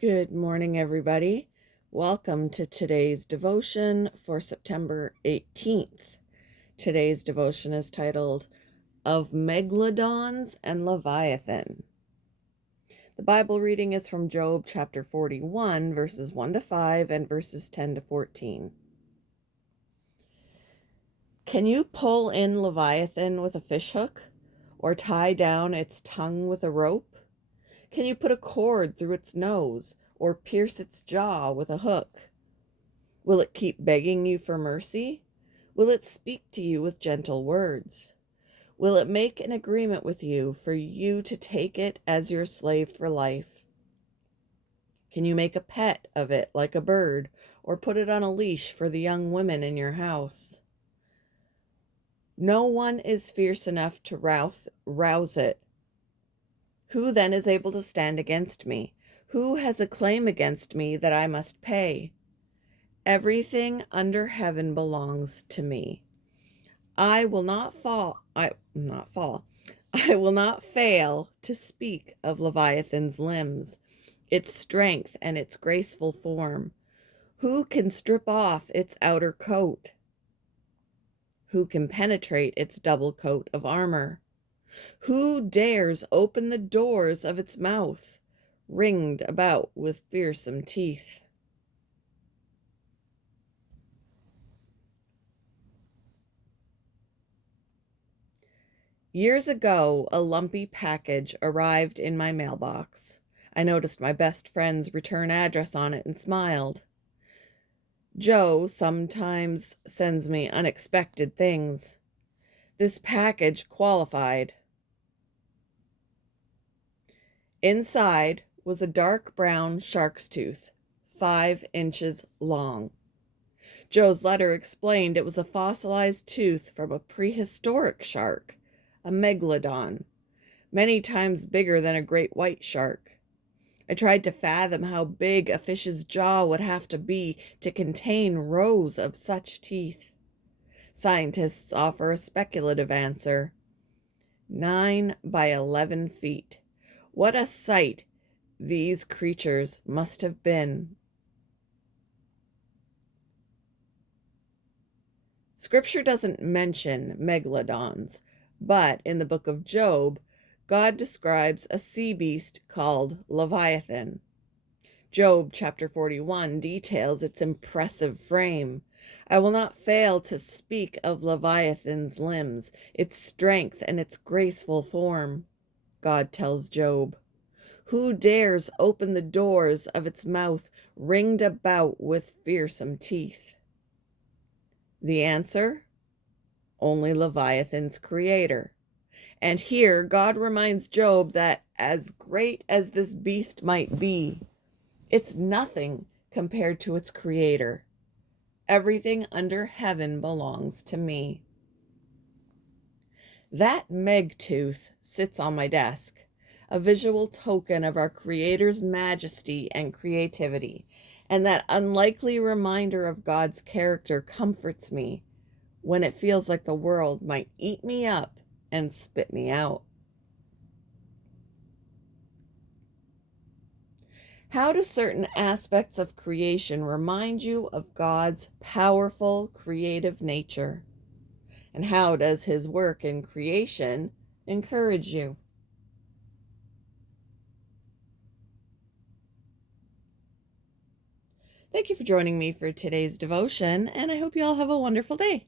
Good morning, everybody. Welcome to today's devotion for September 18th. Today's devotion is titled, Of Megalodons and Leviathan. The Bible reading is from Job chapter 41, verses 1 to 5 and verses 10 to 14. Can you pull in Leviathan with a fishhook, or tie down its tongue with a rope? Can you put a cord through its nose, or pierce its jaw with a hook? Will it keep begging you for mercy? Will it speak to you with gentle words? Will it make an agreement with you for you to take it as your slave for life? Can you make a pet of it like a bird, or put it on a leash for the young women in your house? No one is fierce enough to rouse it. Who then is able to stand against me? Who has a claim against me that I must pay? Everything under heaven belongs to me. I will not fall. I will not fail to speak of Leviathan's limbs, its strength and its graceful form. Who can strip off its outer coat? Who can penetrate its double coat of armor? Who dares open the doors of its mouth, ringed about with fearsome teeth? Years ago, a lumpy package arrived in my mailbox. I noticed my best friend's return address on it and smiled. Joe sometimes sends me unexpected things. This package qualified. Inside was a dark brown shark's tooth, 5 inches long. Joe's letter explained it was a fossilized tooth from a prehistoric shark, a megalodon, many times bigger than a great white shark. I tried to fathom how big a fish's jaw would have to be to contain rows of such teeth. Scientists offer a speculative answer. 9 by 11 feet. What a sight these creatures must have been. Scripture doesn't mention megalodons, but in the book of Job, God describes a sea beast called Leviathan. Job chapter 41 details its impressive frame. I will not fail to speak of Leviathan's limbs, its strength and its graceful form, God tells Job. Who dares open the doors of its mouth, ringed about with fearsome teeth? The answer? Only Leviathan's creator. And here God reminds Job that as great as this beast might be, it's nothing compared to its creator. Everything under heaven belongs to me. That meg tooth sits on my desk, a visual token of our Creator's majesty and creativity, and that unlikely reminder of God's character comforts me when it feels like the world might eat me up and spit me out. How do certain aspects of creation remind you of God's powerful creative nature? And how does his work in creation encourage you? Thank you for joining me for today's devotion, and I hope you all have a wonderful day.